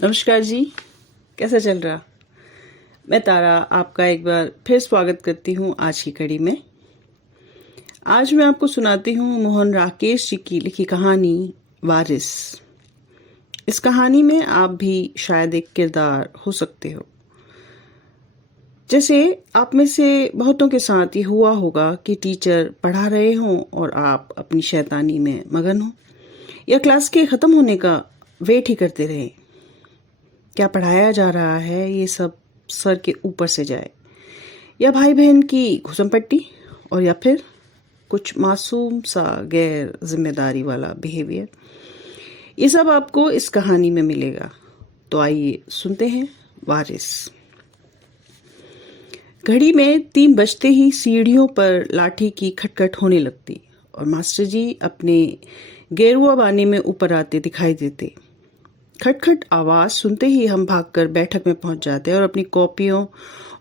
नमस्कार जी। कैसा चल रहा? मैं तारा आपका एक बार फिर स्वागत करती हूँ आज की कड़ी में। आज मैं आपको सुनाती हूँ मोहन राकेश जी की लिखी कहानी वारिस। इस कहानी में आप भी शायद एक किरदार हो सकते हो। जैसे आप में से बहुतों के साथ ये हुआ होगा कि टीचर पढ़ा रहे हों और आप अपनी शैतानी में मगन हो, या क्लास के ख़त्म होने का वेट ही करते रहे। क्या पढ़ाया जा रहा है ये सब सर के ऊपर से जाए, या भाई बहन की घुसमपट्टी, और या फिर कुछ मासूम सा गैर जिम्मेदारी वाला बिहेवियर। ये सब आपको इस कहानी में मिलेगा। तो आइए सुनते हैं वारिस। घड़ी में 3 बजते ही सीढ़ियों पर लाठी की खटखट होने लगती और मास्टर जी अपने गेरुआ बाने में ऊपर आते दिखाई देते। खटखट आवाज़ सुनते ही हम भागकर बैठक में पहुंच जाते और अपनी कॉपियों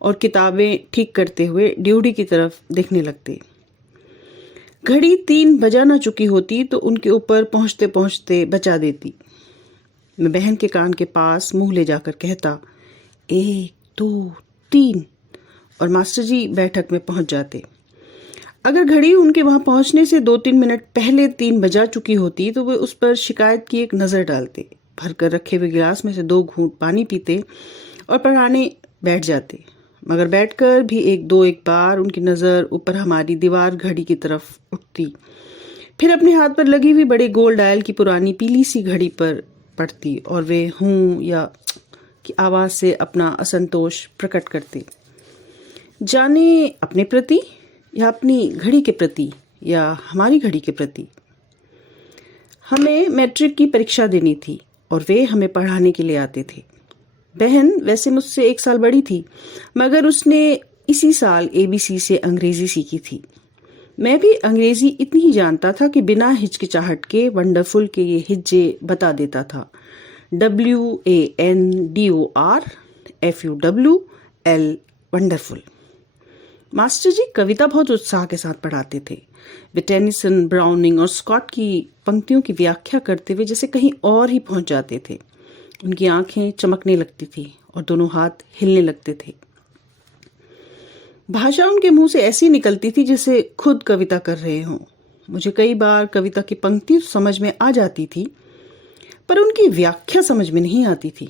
और किताबें ठीक करते हुए ड्यूटी की तरफ देखने लगते। घड़ी 3 बजा न चुकी होती तो उनके ऊपर पहुंचते पहुंचते बचा देती। मैं बहन के कान के पास मुंह ले जाकर कहता 1 2 3 और मास्टर जी बैठक में पहुंच जाते। अगर घड़ी उनके वहां पहुंचने से 2-3 मिनट पहले 3 बजा चुकी होती तो वे उस पर शिकायत की एक नज़र डालते, भरकर रखे हुए गिलास में से 2 घूंट पानी पीते और पढ़ाने बैठ जाते। मगर बैठकर भी एक बार उनकी नज़र ऊपर हमारी दीवार घड़ी की तरफ उठती, फिर अपने हाथ पर लगी हुई बड़े गोल डायल की पुरानी पीली सी घड़ी पर पड़ती और वे हूँ या की आवाज़ से अपना असंतोष प्रकट करते, जाने अपने प्रति या अपनी घड़ी के प्रति या हमारी घड़ी के प्रति। हमें मैट्रिक की परीक्षा देनी थी और वे हमें पढ़ाने के लिए आते थे। बहन वैसे मुझसे 1 साल बड़ी थी, मगर उसने इसी साल ABC से अंग्रेजी सीखी थी। मैं भी अंग्रेजी इतनी ही जानता था कि बिना हिचकिचाहट के वंडरफुल के ये हिज्जे बता देता था। WANDORFULL wonderful. मास्टर जी कविता बहुत उत्साह के साथ पढ़ाते थे। वे टेनिसन, ब्राउनिंग और स्कॉट की पंक्तियों की व्याख्या करते हुए जैसे कहीं और ही पहुंच जाते थे। उनकी आंखें चमकने लगती थी और दोनों हाथ हिलने लगते थे। भाषा उनके मुंह से ऐसी निकलती थी जैसे खुद कविता कर रहे हों। मुझे कई बार कविता की पंक्ति समझ में आ जाती थी, पर उनकी व्याख्या समझ में नहीं आती थी।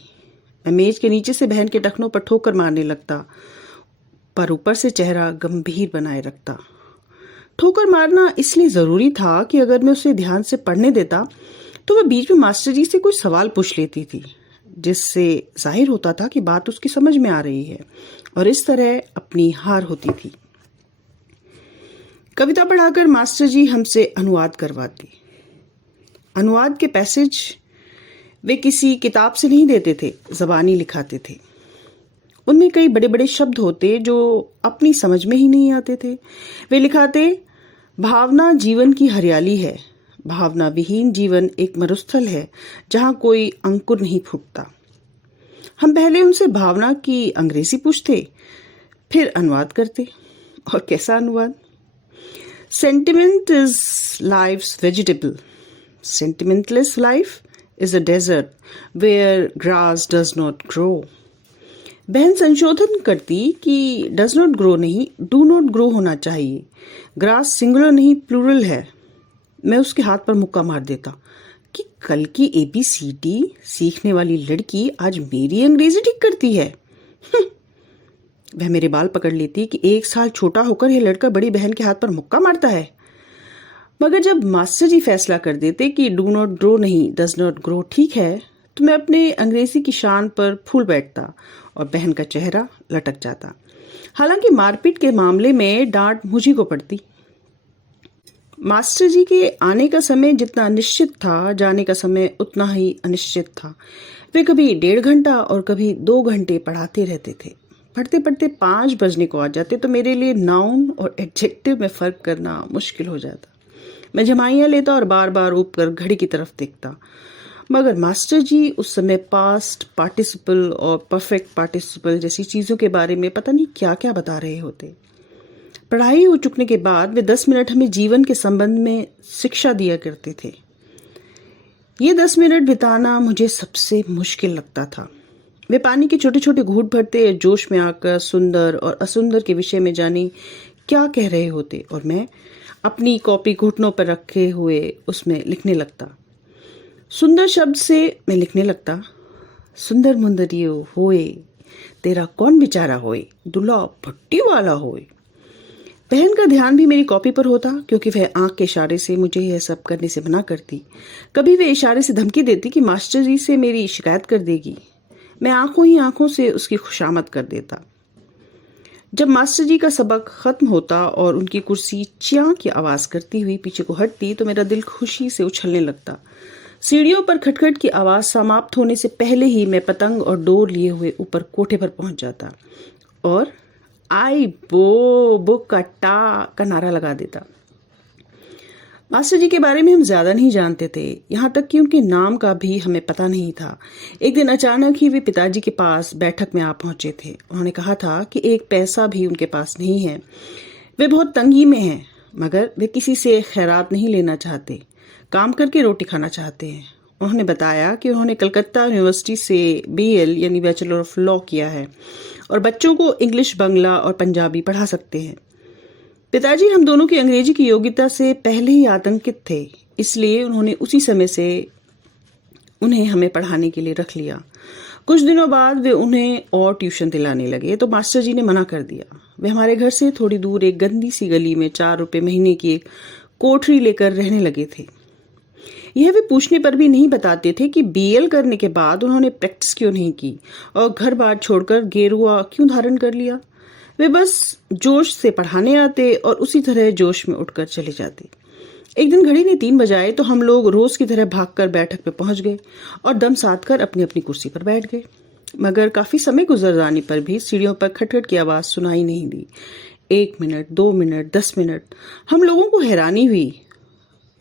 मैं मेज के नीचे से बहन के टखनों पर ठोकर मारने लगता, पर ऊपर से चेहरा गंभीर बनाए रखता। ठोकर मारना इसलिए ज़रूरी था कि अगर मैं उसे ध्यान से पढ़ने देता तो वह बीच में मास्टर जी से कोई सवाल पूछ लेती थी, जिससे जाहिर होता था कि बात उसकी समझ में आ रही है, और इस तरह अपनी हार होती थी। कविता पढ़ाकर मास्टर जी हमसे अनुवाद करवाते। अनुवाद के पैसेज वे किसी किताब से नहीं देते थे, ज़बानी लिखाते थे। उनमें कई बड़े बड़े शब्द होते जो अपनी समझ में ही नहीं आते थे। वे लिखाते, भावना जीवन की हरियाली है, भावना विहीन जीवन एक मरुस्थल है जहां कोई अंकुर नहीं फूटता। हम पहले उनसे भावना की अंग्रेजी पूछते, फिर अनुवाद करते। और कैसा अनुवाद? Sentiment is life's vegetable, sentimentless life is a desert where grass does not grow. बहन संशोधन करती कि डज नॉट ग्रो नहीं, डू नॉट ग्रो होना चाहिए। ग्रास सिंगुलर नहीं प्लूरल है। मैं उसके हाथ पर मुक्का मार देता कि कल की ABCD सीखने वाली लड़की आज मेरी अंग्रेजी ठीक करती है। वह मेरे बाल पकड़ लेती कि 1 साल छोटा होकर यह लड़का बड़ी बहन के हाथ पर मुक्का मारता है। मगर जब मास्टर जी फैसला कर देते कि डू नॉट ग्रो नहीं, डज नॉट ग्रो ठीक है, तो मैं अपने अंग्रेजी की शान पर फूल बैठता और बहन का चेहरा लटक जाता। हालांकि मारपीट के मामले में डांट मुझी को पड़ती। मास्टर जी के आने का समय जितना निश्चित था, जाने का समय उतना ही अनिश्चित था। वे कभी 1.5 घंटा और कभी 2 घंटे पढ़ाते रहते थे। पढ़ते पढ़ते 5 बजने को आ जाते तो मेरे लिए नाउन और एडजेक्टिव में फ़र्क करना मुश्किल हो जाता। मैं जमाइयाँ लेता और बार बार ऊप कर घड़ी की तरफ देखता। मगर मास्टर जी उस समय पास्ट पार्टिसिपल और परफेक्ट पार्टिसिपल जैसी चीज़ों के बारे में पता नहीं क्या क्या बता रहे होते। पढ़ाई हो चुकने के बाद वे 10 मिनट हमें जीवन के संबंध में शिक्षा दिया करते थे। ये 10 मिनट बिताना मुझे सबसे मुश्किल लगता था। वे पानी के छोटे छोटे घूंट भरते, जोश में आकर सुंदर और असुंदर के विषय में जाने क्या कह रहे होते, और मैं अपनी कॉपी घुटनों पर रखे हुए उसमें लिखने लगता। सुंदर शब्द से मैं लिखने लगता, सुंदर मुंदरियो होए, तेरा कौन बेचारा होए, दुल्हा भट्टी वाला होए। बहन का ध्यान भी मेरी कॉपी पर होता, क्योंकि वह आंख के इशारे से मुझे यह सब करने से मना करती। कभी वह इशारे से धमकी देती कि मास्टर जी से मेरी शिकायत कर देगी। मैं आंखों ही आंखों से उसकी खुशामद कर देता। जब मास्टर जी का सबक खत्म होता और उनकी कुर्सी चियां की आवाज करती हुई पीछे को हटती, तो मेरा दिल खुशी से उछलने लगता। सीढ़ियों पर खटखट की आवाज समाप्त होने से पहले ही मैं पतंग और डोर लिए हुए ऊपर कोठे पर पहुंच जाता और आई बो बुक का टा का नारा लगा देता। मास्टर जी के बारे में हम ज्यादा नहीं जानते थे, यहाँ तक कि उनके नाम का भी हमें पता नहीं था। एक दिन अचानक ही वे पिताजी के पास बैठक में आ पहुंचे थे। उन्होंने कहा था कि एक पैसा भी उनके पास नहीं है, वे बहुत तंगी में हैं, मगर वे किसी से खैरात नहीं लेना चाहते, काम करके रोटी खाना चाहते हैं। उन्होंने बताया कि उन्होंने कलकत्ता यूनिवर्सिटी से BL यानी बैचलर ऑफ लॉ किया है और बच्चों को इंग्लिश, बंगला और पंजाबी पढ़ा सकते हैं। पिताजी हम दोनों की अंग्रेजी की योग्यता से पहले ही आतंकित थे, इसलिए उन्होंने उसी समय से उन्हें हमें पढ़ाने के लिए रख लिया। कुछ दिनों बाद वे उन्हें और ट्यूशन दिलाने लगे, तो मास्टर जी ने मना कर दिया। वे हमारे घर से थोड़ी दूर एक गंदी सी गली में 4 रुपए महीने की एक कोठरी लेकर रहने लगे थे। यह वे पूछने पर भी नहीं बताते थे कि BL करने के बाद उन्होंने प्रैक्टिस क्यों नहीं की और घर बार छोड़कर गेरुआ क्यों धारण कर लिया। वे बस जोश से पढ़ाने आते और उसी तरह जोश में उठकर चले जाते। एक दिन घड़ी ने 3 बजाए तो हम लोग रोज की तरह भागकर बैठक पे पहुंच गए और दम साध कर अपनी अपनी कुर्सी पर बैठ गए। मगर काफी समय गुजर जाने पर भी सीढ़ियों पर खटखट की आवाज सुनाई नहीं दी। 1 मिनट, 2 मिनट, 10 मिनट, हम लोगों को हैरानी हुई,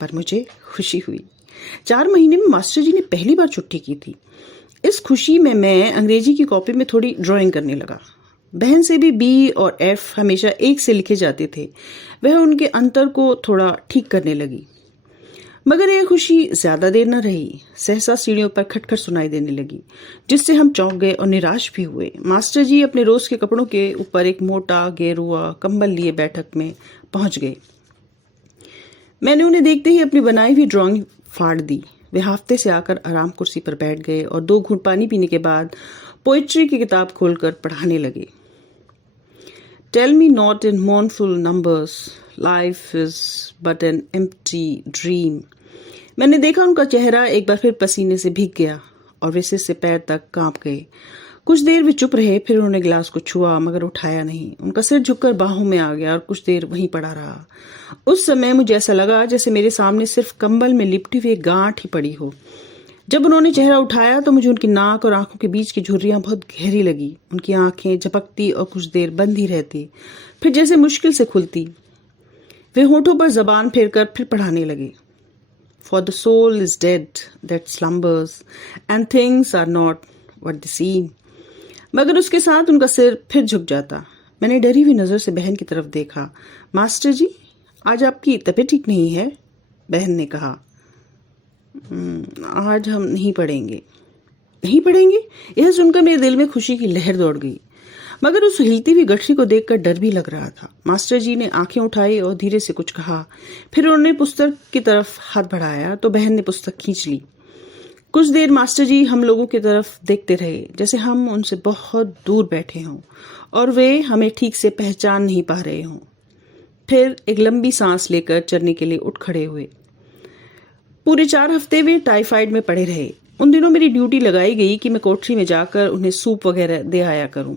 पर मुझे खुशी हुई। 4 महीने में मास्टर जी ने पहली बार छुट्टी की थी। इस खुशी में मैं अंग्रेजी की कॉपी में थोड़ी ड्राइंग करने लगा। बहन से भी B और F हमेशा एक से लिखे जाते थे। वह उनके अंतर को थोड़ा ठीक करने लगी। मगर यह खुशी ज्यादा देर न रही। सहसा सीढ़ियों पर खटखट सुनाई देने लगी, जिससे हम चौंक गए और निराश भी हुए। मास्टर जी अपने रोज के कपड़ों के ऊपर एक मोटा गेरुआ कंबल लिए बैठक में पहुंच गए। मैंने उन्हें देखते ही अपनी बनाई हुई ड्राइंग फाड़ दी। वे हाफ्ते से आकर आराम कुर्सी पर बैठ गए और 2 घूंट पानी पीने के बाद पोइट्री की किताब खोलकर पढ़ाने लगे। Tell me not in mournful numbers, life is but an empty dream। मैंने देखा उनका चेहरा एक बार फिर पसीने से भीग गया और वे सिर से पैर तक कांप गए। कुछ देर वे चुप रहे, फिर उन्होंने गिलास को छुआ मगर उठाया नहीं। उनका सिर झुककर बाहों में आ गया और कुछ देर वहीं पड़ा रहा। उस समय मुझे ऐसा लगा जैसे मेरे सामने सिर्फ कंबल में लिपटी हुई गांठ ही पड़ी हो। जब उन्होंने चेहरा उठाया तो मुझे उनकी नाक और आंखों के बीच की झुर्रियां बहुत गहरी लगी। उनकी आंखें झपकती और कुछ देर बंद ही रहती, फिर जैसे मुश्किल से खुलती। वे होठों पर जबान फेरकर फिर पढ़ाने लगे। For the soul is dead that slumbers and things are not what they seem। मगर उसके साथ उनका सिर फिर झुक जाता। मैंने डरी हुई नजर से बहन की तरफ देखा। मास्टर जी, आज आपकी तबीयत ठीक नहीं है? बहन ने कहा। आज हम नहीं पढ़ेंगे। नहीं पढ़ेंगे? यह सुनकर मेरे दिल में खुशी की लहर दौड़ गई, मगर उस हिलती हुई गठरी को देखकर डर भी लग रहा था। मास्टर जी ने आंखें उठाई और धीरे से कुछ कहा। फिर उन्होंने पुस्तक की तरफ हाथ बढ़ाया तो बहन ने पुस्तक खींच ली। कुछ देर मास्टर जी हम लोगों की तरफ देखते रहे, जैसे हम उनसे बहुत दूर बैठे हों और वे हमें ठीक से पहचान नहीं पा रहे हों। फिर एक लंबी सांस लेकर चलने के लिए उठ खड़े हुए। पूरे 4 हफ्ते वे टाइफाइड में पड़े रहे। उन दिनों मेरी ड्यूटी लगाई गई कि मैं कोठरी में जाकर उन्हें सूप वगैरह दे आया करूं।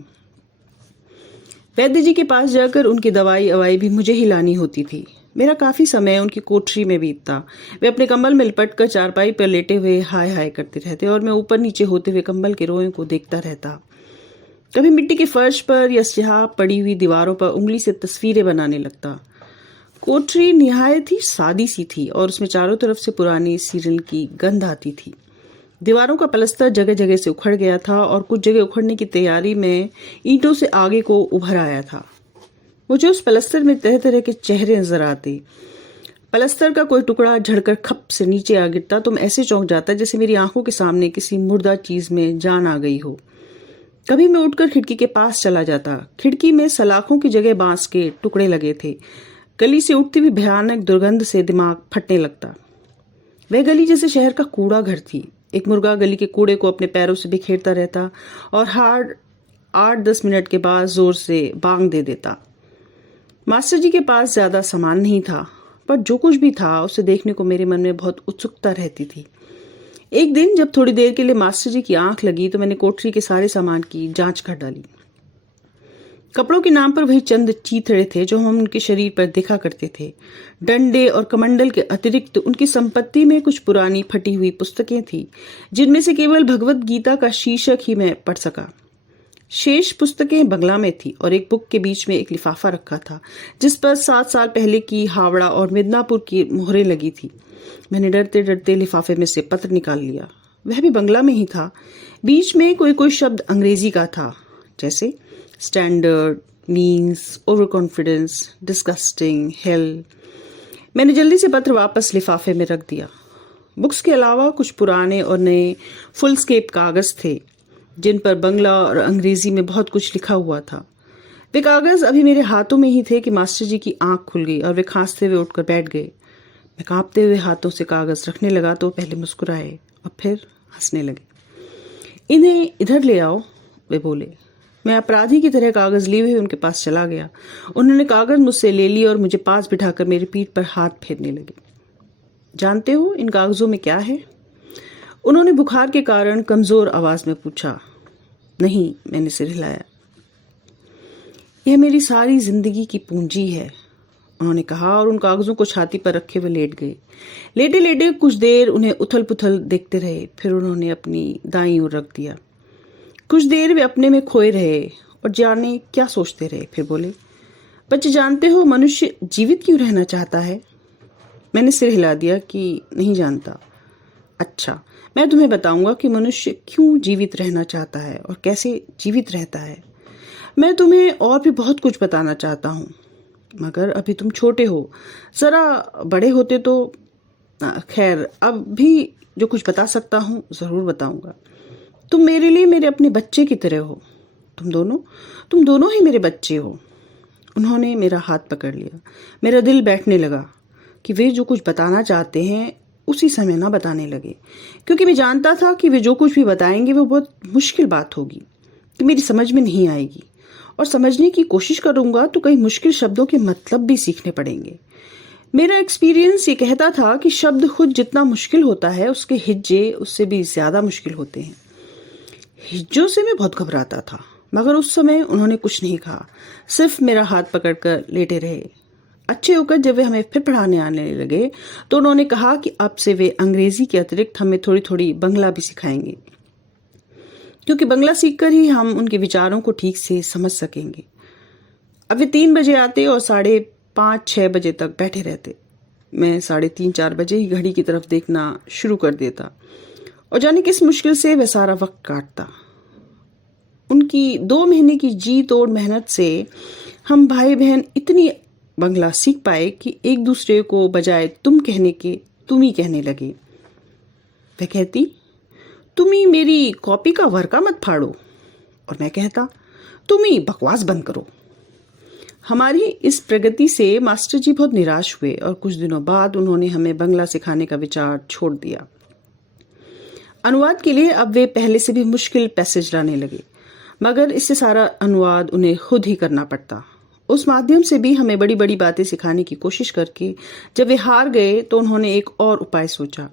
वैद्य जी के पास जाकर उनकी दवाई अवाई भी मुझे ही लानी होती थी। मेरा काफी समय उनकी कोठरी में बीतता। वे अपने कंबल में लिपट कर चारपाई पर लेटे हुए हाय हाय करते रहते और मैं ऊपर नीचे होते हुए कंबल के रोयों को देखता रहता। कभी मिट्टी के फर्श पर या स्याह पड़ी हुई दीवारों पर उंगली से तस्वीरें बनाने लगता। कोठरी निहायत ही सादी सी थी और उसमें चारों तरफ से पुरानी सीरिल की गंध आती थी। दीवारों का पलस्तर जगह जगह से उखड़ गया था और कुछ जगह उखड़ने की तैयारी में ईंटों से आगे को उभर आया था। मुझे उस पलस्तर में तरह तरह के चेहरे नजर आते। पलस्तर का कोई टुकड़ा झड़कर खप से नीचे आ गिरता तो मैं ऐसे चौंक जाता जैसे मेरी आंखों के सामने किसी मुर्दा चीज में जान आ गई हो। कभी मैं उठकर खिड़की के पास चला जाता। खिड़की में सलाखों की जगह बांस के टुकड़े लगे थे। गली से उठती हुई भयानक दुर्गंध से दिमाग फटने लगता। वह गली जैसे शहर का कूड़ा घर थी। एक मुर्गा गली के कूड़े को अपने पैरों से बिखेरता रहता और हर 8-10 मिनट के बाद जोर से बांग दे देता। मास्टर जी के पास ज्यादा सामान नहीं था, पर जो कुछ भी था उसे देखने को मेरे मन में बहुत उत्सुकता रहती थी। एक दिन जब थोड़ी देर के लिए मास्टर जी की आंख लगी तो मैंने कोठरी के सारे सामान की जांच कर डाली। कपड़ों के नाम पर वही चंद चीथड़े थे जो हम उनके शरीर पर देखा करते थे। डंडे और कमंडल के अतिरिक्त उनकी संपत्ति में कुछ पुरानी फटी हुई पुस्तकें थी, जिनमें से केवल भगवत गीता का शीर्षक ही मैं पढ़ सका। शेष पुस्तकें बंगला में थी और एक बुक के बीच में एक लिफाफा रखा था जिस पर 7 साल पहले की हावड़ा और मिदनापुर की मोहरें लगी थी। मैंने डरते डरते लिफाफे में से पत्र निकाल लिया। वह भी बंगला में ही था। बीच में कोई कोई शब्द अंग्रेजी का था, जैसे standard, means, over confidence, disgusting, hello. मैंने जल्दी से पत्र वापस लिफाफे में रख दिया। बुक्स के अलावा कुछ पुराने और नए फुलस्केप कागज थे जिन पर बंगला और अंग्रेजी में बहुत कुछ लिखा हुआ था। वे कागज अभी मेरे हाथों में ही थे कि मास्टर जी की आंख खुल गई और वे खांसते हुए उठकर बैठ गए। मैं कांपते हुए हाथों से कागज रखने लगा तो पहले मुस्कुराए और फिर हंसने लगे। इन्हें इधर ले आओ, वे बोले। मैं अपराधी की तरह कागज लिए हुए उनके पास चला गया। उन्होंने कागज मुझसे ले लिए और मुझे पास बिठाकर मेरी पीठ पर हाथ फेरने लगे। जानते हो इन कागजों में क्या है? उन्होंने बुखार के कारण कमजोर आवाज में पूछा। नहीं, मैंने सिर हिलाया। यह मेरी सारी जिंदगी की पूंजी है, उन्होंने कहा और उन कागजों को छाती पर रखे हुए लेट गए। लेटे लेटे कुछ देर उन्हें उथल पुथल देखते रहे, फिर उन्होंने अपनी दाईं ओर रख दिया। कुछ देर वे अपने में खोए रहे और जाने क्या सोचते रहे, फिर बोले, बच्चे जानते हो मनुष्य जीवित क्यों रहना चाहता है? मैंने सिर हिला दिया कि नहीं जानता। अच्छा, मैं तुम्हें बताऊंगा कि मनुष्य क्यों जीवित रहना चाहता है और कैसे जीवित रहता है। मैं तुम्हें और भी बहुत कुछ बताना चाहता हूँ, मगर अभी तुम छोटे हो। जरा बड़े होते तो खैर, अब भी जो कुछ बता सकता हूँ जरूर बताऊंगा। तुम मेरे लिए मेरे अपने बच्चे की तरह हो। तुम दोनों ही मेरे बच्चे हो। उन्होंने मेरा हाथ पकड़ लिया। मेरा दिल बैठने लगा कि वे जो कुछ बताना चाहते हैं उसी समय ना बताने लगे, क्योंकि मैं जानता था कि वे जो कुछ भी बताएंगे वो बहुत मुश्किल बात होगी कि मेरी समझ में नहीं आएगी, और समझने की कोशिश करूंगा तो कई मुश्किल शब्दों के मतलब भी सीखने पड़ेंगे। मेरा एक्सपीरियंस ये कहता था कि शब्द खुद जितना मुश्किल होता है उसके हिज्जे उससे भी ज्यादा मुश्किल होते हैं। हिज्जों से मैं बहुत घबराता था, मगर उस समय उन्होंने कुछ नहीं कहा, सिर्फ मेरा हाथ पकड़कर लेटे रहे। अच्छे होकर जब वे हमें फिर पढ़ाने आने लगे तो उन्होंने कहा कि अब से वे अंग्रेजी के अतिरिक्त हमें थोड़ी थोड़ी बंगला भी सिखाएंगे, क्योंकि बंगला सीखकर ही हम उनके विचारों को ठीक से समझ सकेंगे। अब वे 3 बजे आते और 5:30-6 बजे तक बैठे रहते। मैं 3:30-4 बजे ही घड़ी की तरफ देखना शुरू कर देता और जाने किस मुश्किल से वह सारा वक्त काटता। उनकी 2 महीने की जी तोड़ मेहनत से हम भाई बहन इतनी बंगला सीख पाए कि एक दूसरे को बजाय तुम कहने के तुम ही कहने लगे। वह कहती, तुम ही मेरी कॉपी का वर्का मत फाड़ो, और मैं कहता, तुम ही बकवास बंद करो। हमारी इस प्रगति से मास्टर जी बहुत निराश हुए और कुछ दिनों बाद उन्होंने हमें बंगला सिखाने का विचार छोड़ दिया। अनुवाद के लिए अब वे पहले से भी मुश्किल पैसेज लाने लगे, मगर इससे सारा अनुवाद उन्हें खुद ही करना पड़ता। उस माध्यम से भी हमें बड़ी बड़ी बातें सिखाने की कोशिश करके जब वे हार गए तो उन्होंने एक और उपाय सोचा।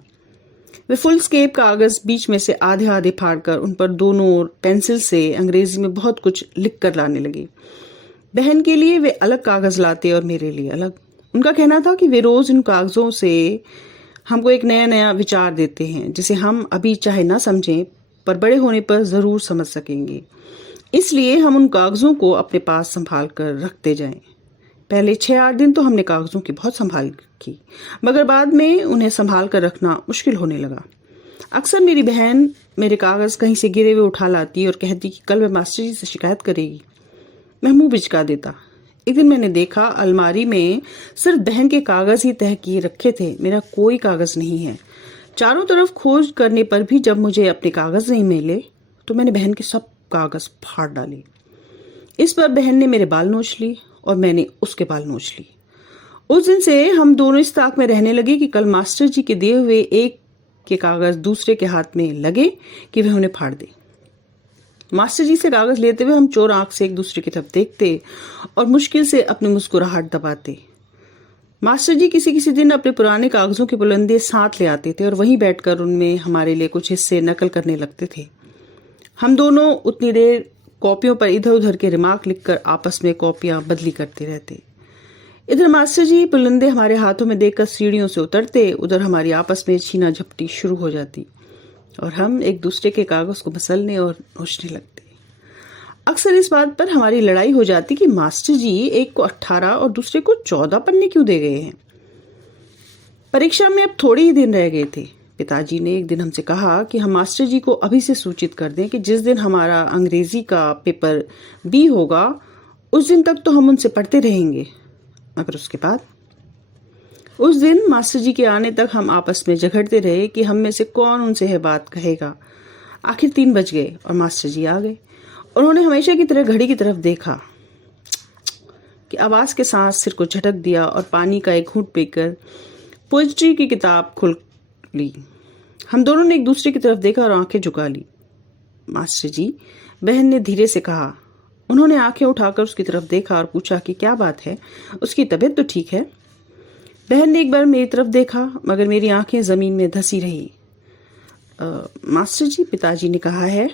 वे फुलस्केप कागज बीच में से आधे आधे फाड़कर उन पर दोनों ओर पेंसिल से अंग्रेजी में बहुत कुछ लिख कर लाने लगे। बहन के लिए वे अलग कागज लाते और मेरे लिए अलग। उनका कहना था कि वे रोज इन कागजों से हमको एक नया नया विचार देते हैं जिसे हम अभी चाहे ना समझें पर बड़े होने पर जरूर समझ सकेंगे। इसलिए हम उन कागजों को अपने पास संभाल कर रखते जाएं। पहले 6-8 दिन तो हमने कागजों की बहुत संभाल की, मगर बाद में उन्हें संभाल कर रखना मुश्किल होने लगा। अक्सर मेरी बहन मेरे कागज कहीं से गिरे हुए उठा लाती और कहती कि कल वह मास्टर जी से शिकायत करेगी। मैं मुंह बिचका देता। एक दिन मैंने देखा अलमारी में सिर्फ बहन के कागज ही तह किए रखे थे, मेरा कोई कागज नहीं है। चारों तरफ खोज करने पर भी जब मुझे अपने कागज नहीं मिले तो मैंने बहन के सब कागज फाड़ डाले। इस पर बहन ने मेरे बाल नोच ली और मैंने उसके बाल नोच ली। उस दिन से हम दोनों इस ताक में रहने लगे कि कल मास्टर जी के दिए हुए एक के कागज दूसरे के हाथ में लगे कि वह उन्हें फाड़ दे। मास्टर जी से कागज लेते हुए हम चोर आंख से एक दूसरे की तरफ देखते और मुश्किल से अपनी मुस्कुराहट दबाते। मास्टर जी किसी किसी दिन अपने पुराने कागजों के बुलंदे साथ ले आते थे और वहीं बैठकर उनमें हमारे लिए कुछ हिस्से नकल करने लगते थे। हम दोनों उतनी देर कॉपियों पर इधर उधर के रिमार्क लिखकर आपस में कॉपियां बदली करते रहते। इधर मास्टर जी बुलंदे हमारे हाथों में देखकर सीढ़ियों से उतरते, उधर हमारी आपस में छीना झपटी शुरू हो जाती और हम एक दूसरे के कागज को मसलने और नोचने लगते। अक्सर इस बात पर हमारी लड़ाई हो जाती कि मास्टर जी एक को 18 और दूसरे को 14 पन्ने क्यों दे गए हैं। परीक्षा में अब थोड़े ही दिन रह गए थे। पिताजी ने एक दिन हमसे कहा कि हम मास्टर जी को अभी से सूचित कर दें कि जिस दिन हमारा अंग्रेजी का पेपर बी होगा उस दिन तक तो हम उनसे पढ़ते रहेंगे, मगर उसके बाद उस दिन मास्टर जी के आने तक हम आपस में झगड़ते रहे कि हम में से कौन उनसे यह बात कहेगा। आखिर 3 बज गए और मास्टर जी आ गए। उन्होंने हमेशा की तरह घड़ी की तरफ देखा कि आवाज के साथ सिर को झटक दिया और पानी का एक घूंट पीकर पोएट्री की किताब खोल ली। हम दोनों ने एक दूसरे की तरफ देखा और आंखें झुका ली। मास्टर जी, बहन ने धीरे से कहा। उन्होंने आंखें उठाकर उसकी तरफ देखा और पूछा कि क्या बात है, उसकी तबीयत तो ठीक है। बहन ने एक बार मेरी तरफ देखा मगर मेरी आंखें जमीन में धंसी रही। मास्टर जी, पिताजी ने कहा है,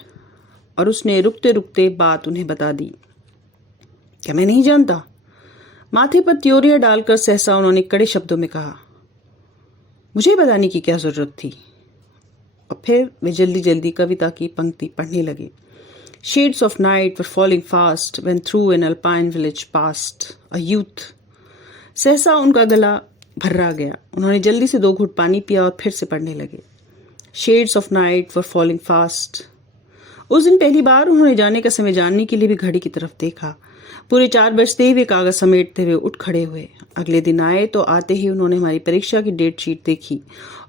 और उसने रुकते रुकते बात उन्हें बता दी। क्या मैं नहीं जानता? माथे पर त्योरियां डालकर सहसा उन्होंने कड़े शब्दों में कहा। मुझे बताने की क्या जरूरत थी? और फिर वे जल्दी जल्दी कविता की पंक्ति पढ़ने लगे। Shades of night were falling fast when through an alpine village passed a youth. सहसा उनका गला भर्रा गया। उन्होंने जल्दी से 2 घूंट पानी पिया और फिर से पढ़ने लगे। Shades of night were falling fast. उस दिन पहली बार उन्होंने जाने का समय जानने के लिए भी घड़ी की तरफ देखा। पूरे 4 बजते ही वे कागज समेटते हुए उठ खड़े हुए। अगले दिन आए तो आते ही उन्होंने हमारी परीक्षा की डेट शीट देखी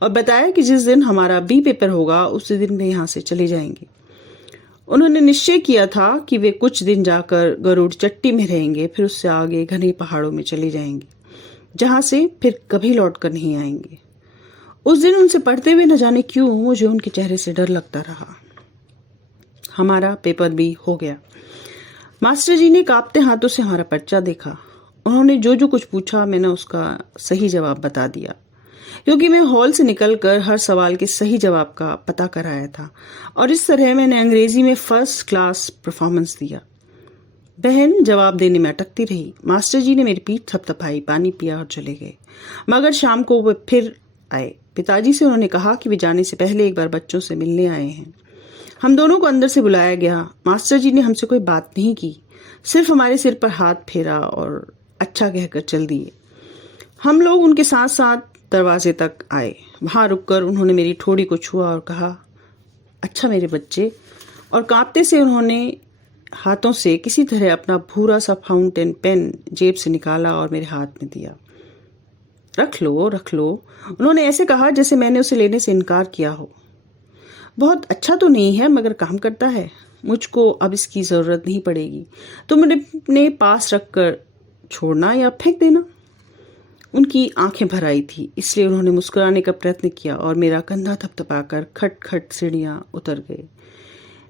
और बताया कि जिस दिन हमारा बी पेपर होगा उसी दिन वे यहाँ से चले जाएंगे। उन्होंने निश्चय किया था कि वे कुछ दिन जाकर गरुड़ चट्टी में रहेंगे, फिर उससे आगे घने पहाड़ों में चले जाएंगे, जहां से फिर कभी लौट कर नहीं आएंगे। उस दिन उनसे पढ़ते हुए न जाने क्यों मुझे उनके चेहरे से डर लगता रहा। हमारा पेपर भी हो गया। मास्टर जी ने कांपते हाथों से हमारा पर्चा देखा। उन्होंने जो जो कुछ पूछा मैंने उसका सही जवाब बता दिया, क्योंकि मैं हॉल से निकलकर हर सवाल के सही जवाब का पता कराया था और इस तरह मैंने अंग्रेजी में फर्स्ट क्लास परफॉर्मेंस दिया। बहन जवाब देने में अटकती रही। मास्टर जी ने मेरी पीठ थपथपाई, पानी पिया और चले गए। मगर शाम को वे फिर आए। पिताजी से उन्होंने कहा कि वे जाने से पहले एक बार बच्चों से मिलने आए हैं। हम दोनों को अंदर से बुलाया गया। मास्टर जी ने हमसे कोई बात नहीं की, सिर्फ हमारे सिर पर हाथ फेरा और अच्छा कहकर चल दिए। हम लोग उनके साथ साथ दरवाजे तक आए। वहां रुककर उन्होंने मेरी ठोड़ी को छुआ और कहा, अच्छा मेरे बच्चे, और कांपते से उन्होंने हाथों से किसी तरह अपना भूरा सा फाउंटेन पेन जेब से निकाला और मेरे हाथ में दिया। रख लो, रख लो। उन्होंने ऐसे कहा जैसे मैंने उसे लेने से इनकार किया हो। बहुत अच्छा तो नहीं है मगर काम करता है। मुझको अब इसकी जरूरत नहीं पड़ेगी। तुम अपने पास रखकर छोड़ना या फेंक देना। उनकी आंखें भर आई थी, इसलिए उन्होंने मुस्कुराने का प्रयत्न किया और मेरा कंधा थपथपाकर खट खट सीढ़ियां उतर गए।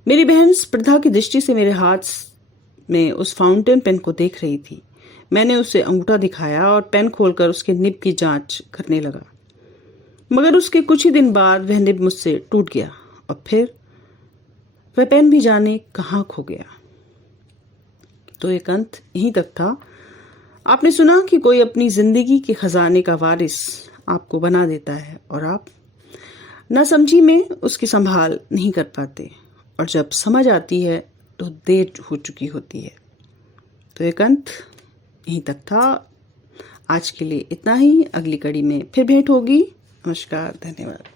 मेरी बहन स्पर्धा की दृष्टि से मेरे हाथ में उस फाउंटेन पेन को देख रही थी। मैंने उसे अंगूठा दिखाया और पेन खोलकर उसके निब की जांच करने लगा, मगर उसके कुछ ही दिन बाद वह निब मुझसे टूट गया और फिर वह पेन भी जाने कहाँ खो गया। तो एक अंत यहीं तक था। आपने सुना कि कोई अपनी जिंदगी के खजाने का वारिस आपको बना देता है और आप नासमझी में उसकी संभाल नहीं कर पाते, और जब समझ आती है तो देर हो चुकी होती है। तो एक अंत यहीं तक था। आज के लिए इतना ही। अगली कड़ी में फिर भेंट होगी। नमस्कार, धन्यवाद।